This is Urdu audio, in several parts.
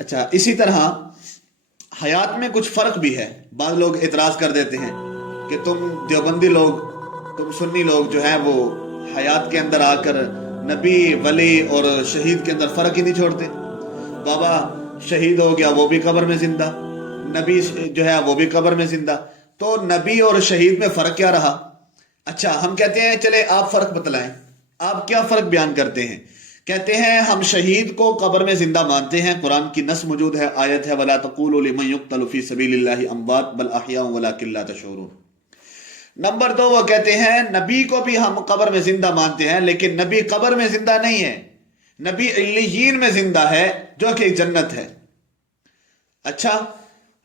اچھا، اسی طرح حیات میں کچھ فرق بھی ہے. بعض لوگ اعتراض کر دیتے ہیں کہ تم دیوبندی لوگ، تم سنی لوگ جو ہیں وہ حیات کے اندر آ کر نبی، ولی اور شہید کے اندر فرق ہی نہیں چھوڑتے. بابا شہید ہو گیا وہ بھی قبر میں زندہ، نبی جو ہے وہ بھی قبر میں زندہ، تو نبی اور شہید میں فرق کیا رہا؟ اچھا، ہم کہتے ہیں چلے آپ فرق بتلائیں، آپ کیا فرق بیان کرتے ہیں؟ کہتے ہیں ہم شہید کو قبر میں زندہ مانتے ہیں، قرآن کی نص موجود ہے، آیت ہے وَلَا تَقُولُوا لِمَن يُقْتَلُ فِي سَبِيلِ اللَّهِ أَمْوَاتٌ بَلْ أَحْيَاءٌ وَلَكِن لَا تَشْعُرُونَ. نمبر دو، وہ کہتے ہیں نبی کو بھی ہم قبر میں زندہ مانتے ہیں، لیکن نبی قبر میں زندہ نہیں ہے، نبی علیین میں زندہ ہے جو کہ جنت ہے. اچھا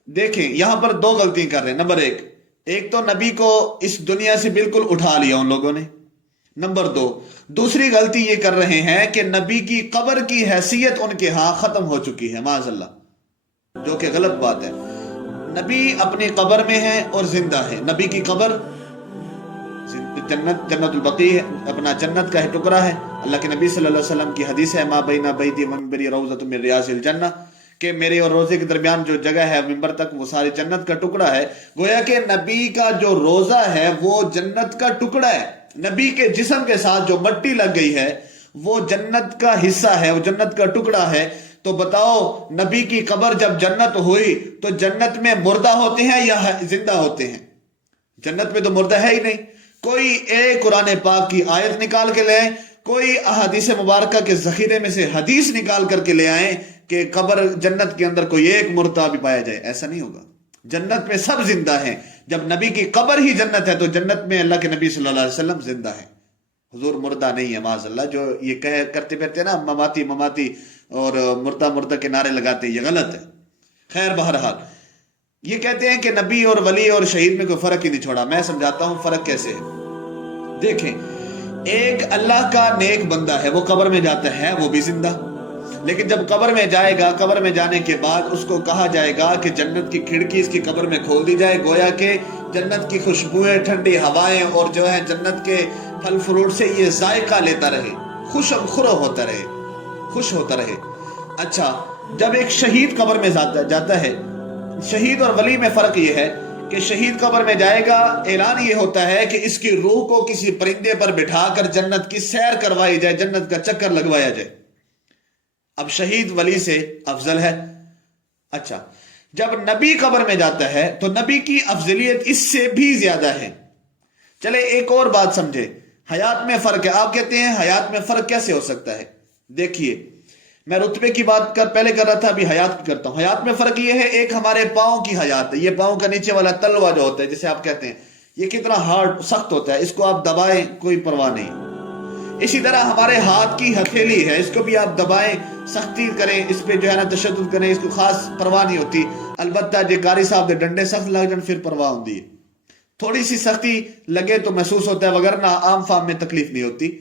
دیکھیں، یہاں پر دو غلطی کر رہے ہیں. نمبر ایک تو نبی کو اس دنیا سے بالکل اٹھا لیا ان لوگوں نے. نمبر دو، دوسری غلطی یہ کر رہے ہیں کہ نبی کی قبر کی حیثیت ان کے ہاں ختم ہو چکی ہے، معاذ اللہ، جو کہ غلط بات ہے. نبی اپنی قبر میں ہے اور زندہ ہے. نبی کی قبر جنت البقیع ہے، اپنا جنت کا ٹکڑا ہے. اللہ کے نبی صلی اللہ علیہ وسلم کی حدیث ہے ما بین بیتی و منبری روضۃ من ریاض الجنہ، کہ میرے اور روزے کے درمیان جو جگہ ہے منبر تک وہ ساری جنت کا ٹکڑا ہے. گویا کہ نبی کا جو روزہ ہے وہ جنت کا ٹکڑا ہے. نبی کے جسم کے ساتھ جو مٹی لگ گئی ہے وہ جنت کا حصہ ہے، وہ جنت کا ٹکڑا ہے. تو بتاؤ نبی کی قبر جب جنت ہوئی تو جنت میں مردہ ہوتے ہیں یا زندہ ہوتے ہیں؟ جنت میں تو مردہ ہے ہی نہیں. کوئی ایک قرآن پاک کی آیت نکال کے لے آئیں، کوئی احادیث مبارکہ کے ذخیرے میں سے حدیث نکال کر کے لے آئیں کہ قبر جنت کے اندر کوئی ایک مردہ بھی پایا جائے. ایسا نہیں ہوگا. جنت میں سب زندہ ہیں. جب نبی کی قبر ہی جنت ہے تو جنت میں اللہ کے نبی صلی اللہ علیہ وسلم زندہ ہیں. حضور مردہ نہیں ہے، معاذ اللہ. جو یہ کرتے پھرتے نا مماتی مماتی اور مردہ مردہ کے نعرے لگاتے ہیں، یہ غلط ہے. خیر، بہرحال یہ کہتے ہیں کہ نبی اور ولی اور شہید میں کوئی فرق ہی نہیں چھوڑا. میں سمجھاتا ہوں فرق کیسے ہے. دیکھیں، ایک اللہ کا نیک بندہ ہے، وہ قبر میں جاتا ہے وہ بھی زندہ، لیکن جب قبر میں جائے گا، قبر میں جانے کے بعد اس کو کہا جائے گا کہ جنت کی کھڑکی اس کی قبر میں کھول دی جائے، گویا کہ جنت کی خوشبوئیں، ٹھنڈی ہوائیں اور جو ہے جنت کے پھل فروٹ سے یہ ذائقہ لیتا رہے، خوشم خرو ہوتا رہے، خوش ہوتا رہے. اچھا، جب ایک شہید قبر میں جاتا ہے، شہید اور ولی میں فرق یہ ہے کہ شہید قبر میں جائے گا، اعلان یہ ہوتا ہے کہ اس کی روح کو کسی پرندے پر بٹھا کر جنت کی سیر کروائی جائے، جنت کا چکر لگوایا جائے. اب شہید ولی سے افضل ہے. اچھا، جب نبی قبر میں جاتا ہے تو نبی کی افضلیت اس سے بھی زیادہ ہے. چلے ایک اور بات سمجھے، حیات میں فرق ہے. آپ کہتے ہیں حیات میں فرق کیسے ہو سکتا ہے؟ دیکھیے، میں رتبے کی بات پہلے کر رہا تھا، ابھی حیات کی کرتا ہوں. حیات میں فرق یہ ہے، ایک ہمارے پاؤں کی حیات ہے، یہ پاؤں کا نیچے والا تلوا جو ہوتا ہے جسے آپ کہتے ہیں، یہ کتنا ہارڈ سخت ہوتا ہے، اس کو آپ دبائیں کوئی پرواہ نہیں. اسی طرح ہمارے ہاتھ کی ہتھیلی ہے، اس کو بھی آپ دبائیں، سختی کریں، اس پہ جو ہے نا تشدد کریں، اس کو خاص پرواہ نہیں ہوتی. البتہ جو قاری صاحب دے ڈنڈے سخت لگ جان پھر پرواہ ہوتی ہے، تھوڑی سی سختی لگے تو محسوس ہوتا ہے، وگرنہ عام فام میں تکلیف نہیں ہوتی.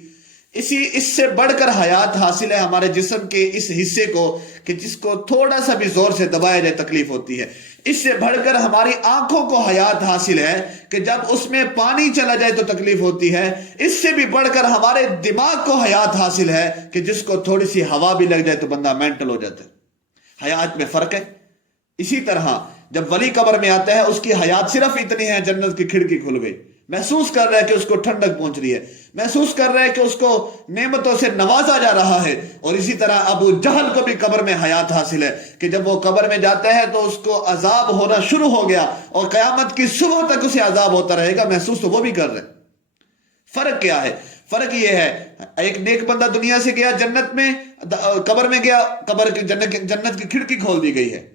اس سے بڑھ کر حیات حاصل ہے ہمارے جسم کے اس حصے کو کہ جس کو تھوڑا سا بھی زور سے دبایا جائے تکلیف ہوتی ہے. اس سے بڑھ کر ہماری آنکھوں کو حیات حاصل ہے کہ جب اس میں پانی چلا جائے تو تکلیف ہوتی ہے. اس سے بھی بڑھ کر ہمارے دماغ کو حیات حاصل ہے کہ جس کو تھوڑی سی ہوا بھی لگ جائے تو بندہ مینٹل ہو جاتا ہے. حیات میں فرق ہے. اسی طرح جب ولی قبر میں آتا ہے اس کی حیات صرف اتنی ہے، جنت کی کھڑکی کھل گئی، محسوس کر رہا ہے کہ اس کو ٹھنڈک پہنچ رہی ہے، محسوس کر رہا ہے کہ اس کو نعمتوں سے نوازا جا رہا ہے. اور اسی طرح ابو جہل کو بھی قبر میں حیات حاصل ہے کہ جب وہ قبر میں جاتا ہے تو اس کو عذاب ہونا شروع ہو گیا اور قیامت کی صبح تک اسے عذاب ہوتا رہے گا، محسوس تو وہ بھی کر رہے. فرق کیا ہے؟ فرق یہ ہے، ایک نیک بندہ دنیا سے گیا، جنت میں قبر میں گیا، قبر کی جنت کی کھڑکی کھول دی گئی ہے.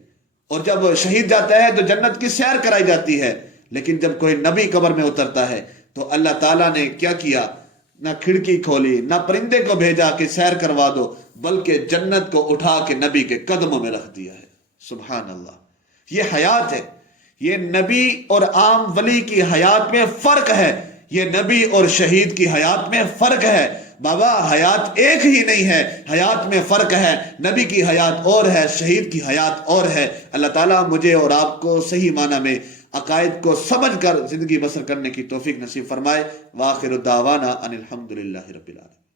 اور جب شہید جاتا ہے تو جنت کی سیر کرائی جاتی ہے. لیکن جب کوئی نبی قبر میں اترتا ہے تو اللہ تعالیٰ نے کیا کیا؟ نہ کھڑکی کھولی، نہ پرندے کو بھیجا کہ سیر کروا دو، بلکہ جنت کو اٹھا کے نبی کے قدموں میں رکھ دیا ہے. سبحان اللہ. یہ حیات ہے. یہ نبی اور عام ولی کی حیات میں فرق ہے، یہ نبی اور شہید کی حیات میں فرق ہے. بابا حیات ایک ہی نہیں ہے، حیات میں فرق ہے. نبی کی حیات اور ہے، شہید کی حیات اور ہے. اللہ تعالیٰ مجھے اور آپ کو صحیح معنی میں عقائد کو سمجھ کر زندگی بسر کرنے کی توفیق نصیب فرمائے. وآخر دعوانا ان الحمدللہ رب العالمین.